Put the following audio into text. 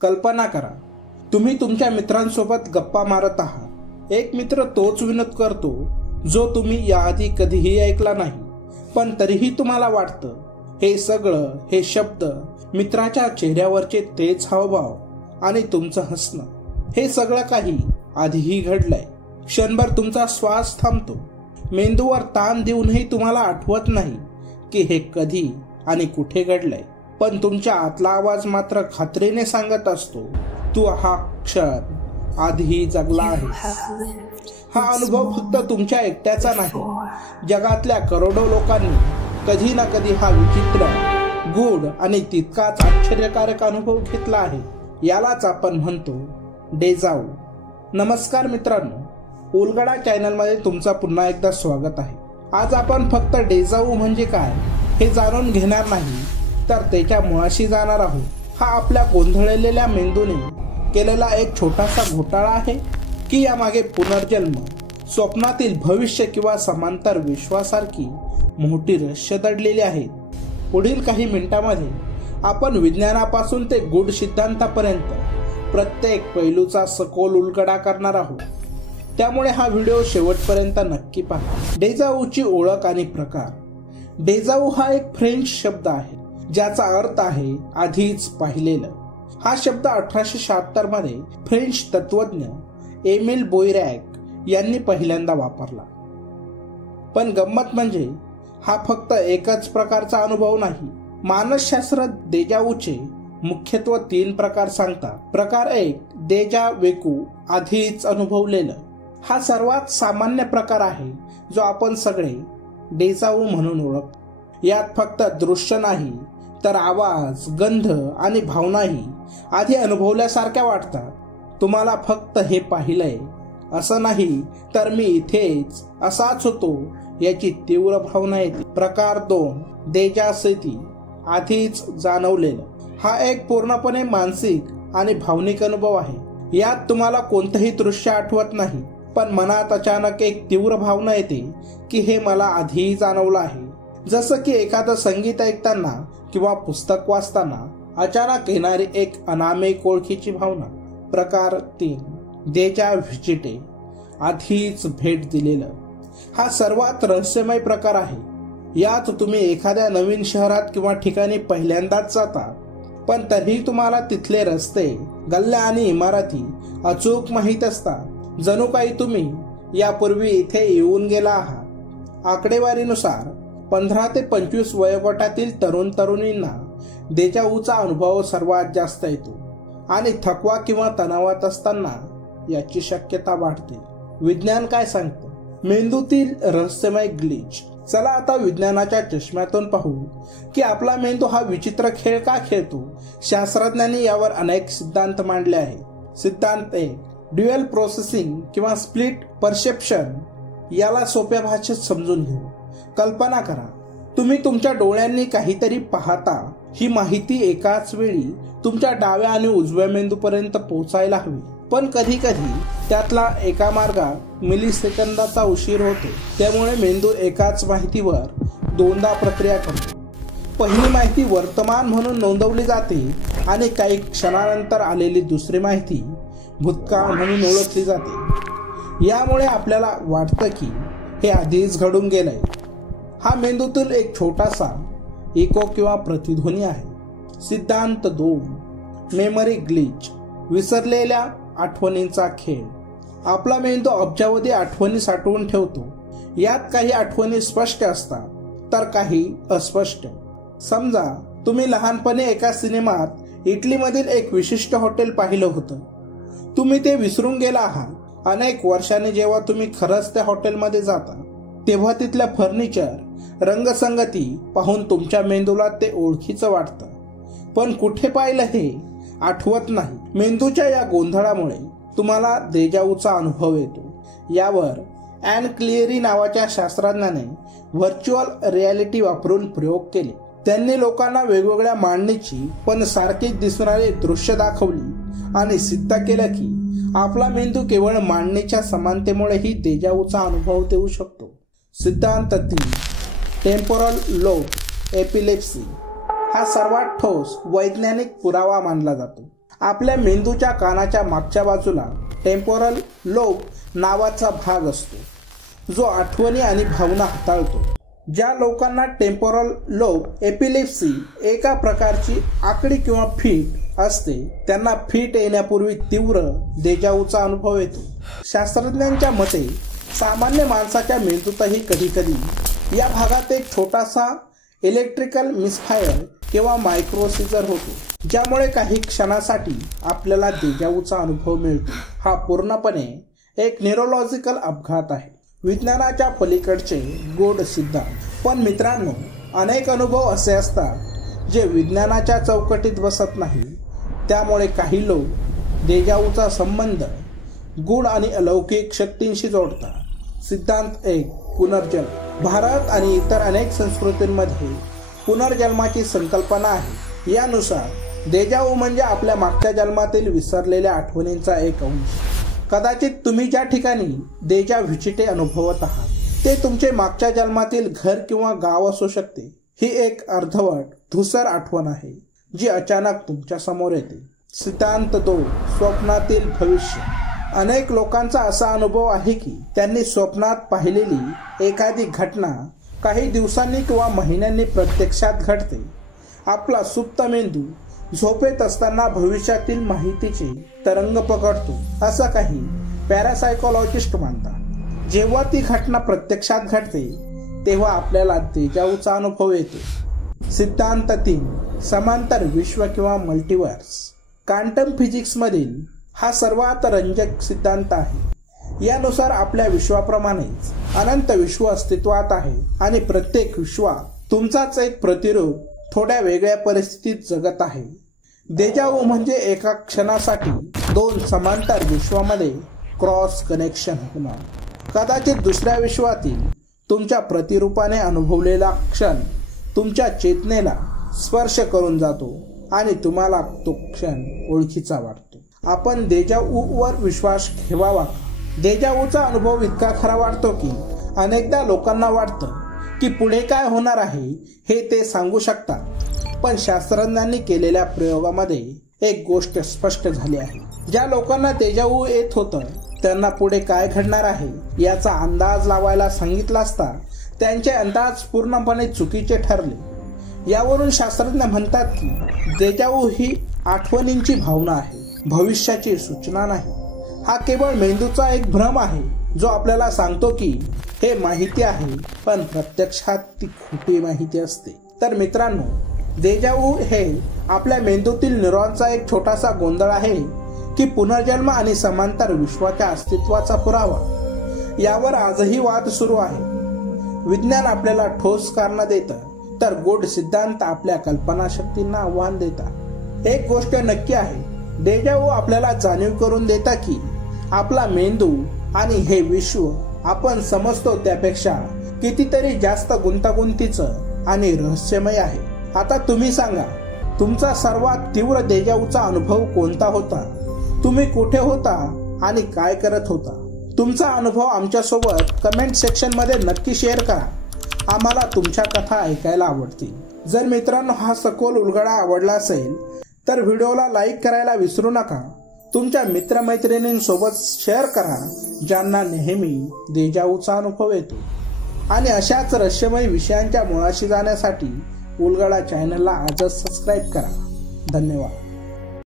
कल्पना करा, तुम्ही तुमच्या मित्रांसोबत गप्पा मारत आहात. एक मित्र तोच विनोद करतो जो तुम्ही याआधी कधीही ऐकला नाही, पण तरीही तुम्हाला वाटतं हे सगळं, हे शब्द, मित्राच्या चेहऱ्यावरचे तेच हावभाव आणि तुमचं हसणं, हे सगळं काही आधीही घडलंय. क्षणभर तुमचा श्वास थांबतो. मेंदूवर ताण देऊनही तुम्हाला आठवत नाही की हे कधी आणि कुठे घडलंय, पण तुमच्या आतला आवाज मात्र खात्रीने सांगत असतो, तू हा क्षण आधीही जगला आहे. हा अनुभव फक्त तुमच्या एकट्याचा नाही, जगातल्या करोडो लोकांनी कधी ना कधी हा विचित्र, गूढ आणि तितकाच आश्चर्यकारक अनुभव घेतला आहे. यालाच आपण म्हणतो डेजावू. नमस्कार मित्रांनो, उलगडा चॅनलमध्ये तुमचं पुन्हा एकदा स्वागत आहे. आज आपण फक्त डेजावू म्हणजे काय हे जाणून घेणार नाही, तर त्याच्या मुळाशी जाणार आहोत. हा आपल्या गोंधळलेल्या मेंदूने केलेला एक छोटासा घोटाळा आहे की यामागे पुनर्जन्म, स्वप्नातील भविष्य किंवा समांतर विश्वासारखी मोठी रहस्य दडलेली आहेत. पुढील काही मिनिटांमध्ये आपण विज्ञानापासून ते गूढ सिद्धांतापर्यंत प्रत्येक पैलूचा सखोल उलगडा करणार आहोत. त्यामुळे हा व्हिडिओ शेवटपर्यंत नक्की पहा. डेजावूची ओळख आणि प्रकार. डेजावू हा एक फ्रेंच शब्द आहे ज्याचा अर्थ आहे आधीच पाहिलेलं. हा शब्द 1876 मध्ये फ्रेंच तत्वज्ञ एमिल बोयरॅक यांनी पहिल्यांदा वापरला. पण गंमत म्हणजे हा फक्त एकच प्रकारचा अनुभव नाही. मानसशास्त्र डेजावूचे मुख्यत्वे 3 प्रकार सांगतात. प्रकार 1, डेजा वेकू, आधीच अनुभवलेलं. हा सर्वात सामान्य प्रकार आहे जो आपण सगळे डेजावू म्हणून ओळखतो. यात फक्त दृश्य नाही तर आवाज, गंध आणि भावनाही आधी अनुभवल्यासारख्या वाटतात. तुम्हाला फक्त हे पाहिलंय असं नाही, तर मी इथेच असाच होतो याची तीव्र भावना येते. प्रकार 2, डेजा सेती, आधीच जाणवलेलं. हा एक पूर्णपणे मानसिक आणि भावनिक अनुभव आहे. यात तुम्हाला कोणतंही दृश्य आठवत नाही, पण मनात अचानक एक तीव्र भावना येते की हे मला आधीही जाणवलं आहे. जसं की एखादं संगीत ऐकताना किंवा पुस्तक वाचताना अचानक येणारी एक अनामिक ओळखीची भावना. प्रकार 3, डेजा व्हिजिटे, आधीच भेट दिलेलं. हा सर्वात रहस्यमय प्रकार आहे. यात तुम्ही एखाद्या नवीन शहरात किंवा ठिकाणी पहिल्यांदाच जाता, पण तरीही तुम्हाला तिथले रस्ते, गल्ल्या आणि इमारती अचूक माहीत असतात. जणू काही तुम्ही यापूर्वी इथे येऊन गेला आहात. आकडेवारीनुसार 15 ते 25 वयोगटातील तरुण तरुणींना डेजावूचा अनुभव सर्वात जास्त येतो आणि थकवा किंवा तणावात असताना याची शक्यता वाढते. विज्ञान काय सांगतं? मेंदूतील रहस्यमय ग्लिच. चला आता विज्ञानाच्या चष्म्यातून पाहू की आपला मेंदू हा विचित्र खेळ का खेळतो. शास्त्रज्ञांनी यावर अनेक सिद्धांत मांडले आहेत. सिद्धांत 1, ड्युअल प्रोसेसिंग किंवा स्प्लिट परसेप्शन. याला सोप्या भाषेत समजून घेऊ. कल्पना करा, तुम्ही तुमच्या डोळ्यांनी काहीतरी पाहता. ही माहिती एकाच वेळी तुमच्या डाव्या आणि उजव्या मेंदूपर्यंत पोहोचायला हवी, पण कधी कधी त्यातला एका मार्गात मिलीसेकंदाचा उशीर होतो. त्यामुळे मेंदू एकाच माहितीवर दोनदा प्रक्रिया करतो. पहिली माहिती वर्तमान म्हणून नोंदवली जाते आणि काही क्षणानंतर आलेली दुसरी माहिती भूतकाळ म्हणून ओळखली जाते. यामुळे आपल्याला वाटतं की हे आधीच घडून गेलंय. हा मेंदूतील एक छोटासा इको किंवा प्रतिध्वनी आहे. सिद्धांत 2, मेमरी ग्लिच, विसरलेल्या आठवणींचा खेळ. आपला मेंदू अब्जावधी आठवणी साठवून ठेवतो. यात काही आठवणी स्पष्ट असतात तर काही अस्पष्ट. समजा तुम्ही लहानपणी एका सिनेमात इटलीमधील एक विशिष्ट हॉटेल पाहिलं होतं. तुम्ही ते विसरून गेला आहात. अनेक वर्षांनी जेव्हा तुम्ही खरंच त्या हॉटेलमध्ये जाता, तेव्हा तिथल्या फर्निचर, रंगसंगती पाहून तुमच्या मेंदूला ते ओळखीचं वाटतं, पण कुठे पाहिलं हे आठवत नाही. मेंदूच्या या गोंधळामुळे तुम्हाला डेजावूचा अनुभव येतो. यावर ॲन क्लिअरी नावाच्या शास्त्रज्ञाने व्हर्च्युअल रियालिटी वापरून प्रयोग केले. त्यांनी लोकांना वेगवेगळ्या मांडणीची पण सारखीच दिसणारी दृश्य दाखवली आणि सिद्ध केलं की आपला मेंदू केवळ मांडणीच्या समानतेमुळेही डेजावूचा अनुभव देऊ शकतो. सिद्धांत 3, टेम्पोरल लोब एपिलेप्सी. हा सर्वात ठोस वैज्ञानिक पुरावा मानला जातो. आपल्या मेंदूच्या कानाच्या मागच्या बाजूला टेम्पोरल लोब नावाचा भाग असतो जो आठवणी आणि भावना हाताळतो. ज्या लोकांना टेम्पोरल लोब एपिलेप्सी एका प्रकारची आकडी किंवा फिट असते त्यांना फिट येण्यापूर्वी तीव्र देजावूचा अनुभव येतो. शास्त्रज्ञांच्या मते सामान्य माणसाच्या मेंदूतही कधीकधी या भागात एक छोटासा इलेक्ट्रिकल मिसफायर किंवा मायक्रोसिजर होतो, ज्यामुळे काही क्षणासाठी आपल्याला देजावूचा अनुभव मिळतो. हा पूर्णपणे एक न्यूरोलॉजिकल अपघात आहे, विज्ञानाच्या पलीकडचे गूढ सिद्धांत. पण मित्रांनो, अनेक अनुभव असे असतात जे विज्ञानाच्या चौकटीत बसत नाही. त्यामुळे काही लोक देजावूचा संबंध गूढ आणि अलौकिक शक्तींशी जोडतात. सिद्धांत 1. पुनर्जन्म. भारत आणि इतर अनेक संस्कृतींमध्ये पुनर्जन्माची संकल्पना आहे. यानुसार देजावू म्हणजे आपल्या मागच्या जन्मातील विसरलेल्या आठवणींचा एक अंश. कदाचित तुम्ही ज्या ठिकाणी देजा व्हिचिटे अनुभवत आहात ते तुमचे मागच्या जन्मातील घर किंवा गाव असू शकते. ही एक अर्धवट धूसर आठवण आहे जी अचानक तुमच्या समोर येते. सिद्धांत 2. स्वप्नातील भविष्य. अनेक लोकांचा असा अनुभव आहे की त्यांनी स्वप्नात पाहिलेली एखादी घटना काही दिवसांनी किंवा महिन्यांनी प्रत्यक्षात घडते. आपला सुप्त मेंदू झोपेत असताना भविष्यातील माहितीचे तरंग पकडतो असं काही पॅरासायकोलॉजिस्ट मानतात. जेव्हा ती घटना प्रत्यक्षात घडते तेव्हा आपल्याला देजावूचा अनुभव येतो. सिद्धांत 3. समांतर विश्व किंवा मल्टिवर्स. क्वांटम फिजिक्समधील हा सर्वात रंजक सिद्धांत आहे. यानुसार आपल्या विश्वाप्रमाणेच अनंत विश्व अस्तित्वात आहे आणि प्रत्येक विश्वात तुमचाच एक प्रतिरूप थोड्या वेगळ्या परिस्थितीत जगत आहे. देजावू म्हणजे एका क्षणासाठी दोन समांतर विश्वामध्ये क्रॉस कनेक्शन होणार. कदाचित दुसऱ्या विश्वातील तुमच्या प्रतिरूपाने अनुभवलेला क्षण तुमच्या चेतनेला स्पर्श करून जातो आणि तुम्हाला तो क्षण ओळखीचा वाटतो. आपण देजावूवर विश्वास ठेवावा. देजावूचा अनुभव इतका खरा वाटतो की अनेकदा लोकांना वाटतं की पुढे काय होणार आहे हे ते सांगू शकतात. पण शास्त्रज्ञांनी केलेल्या प्रयोगामध्ये एक गोष्ट स्पष्ट झाली आहे. ज्या लोकांना देजावू येत होतं त्यांना पुढे काय घडणार आहे याचा अंदाज लावायला सांगितला असता त्यांचे अंदाज पूर्णपणे चुकीचे ठरले. यावरून शास्त्रज्ञ म्हणतात की देजावू ही आठवणींची भावना आहे, भविष्याची सूचना नाही. हा केवळ मेंदूचा एक भ्रम आहे जो आपल्याला सांगतो की हे माहिती आहे, पण प्रत्यक्षात ती खोटी माहिती असते. तर मित्रांनो, देजावू हे आपल्या मेंदूतील न्यूरॉनचा एक छोटासा गोंधळ आहे की पुनर्जन्म आणि समांतर विश्वाच्या अस्तित्वाचा पुरावा. यावर आजही वाद सुरू आहे. विज्ञान आपल्याला ठोस कारण देतं तर गूढ सिद्धांत आपल्या कल्पनाशक्तींना आव्हान देतात. एक गोष्ट नक्की आहे, देजावू आपल्याला जाणीव करून देता की आपला मेंदू आणि हे विश्व आपण समजतो त्यापेक्षा कितीतरी जास्त गुंतागुंतीचं आणि रहस्यमय आहे. आता तुम्ही सांगा, तुमचा सर्वात तीव्र देजावूचा अनुभव कोणता होता? तुम्ही कुठे होता आणि काय करत होता? तुमचा अनुभव आमच्यासोबत कमेंट सेक्शन मध्ये नक्की शेअर करा. आम्हाला तुमच्या कथा ऐकायला आवडतील. जर मित्रांनो हा सखोल उलगडा आवडला असेल तर व्हिडिओला लाईक करायला विसरू नका. तुमच्या मित्रमैत्रिणींसोबत शेअर करा ज्यांना नेहमी देजावूचा अनुभव येतो. आणि अशाच रहस्यमय विषयांच्या मुळाशी जाण्यासाठी उलगडा चॅनलला आजच सबस्क्राईब करा. धन्यवाद.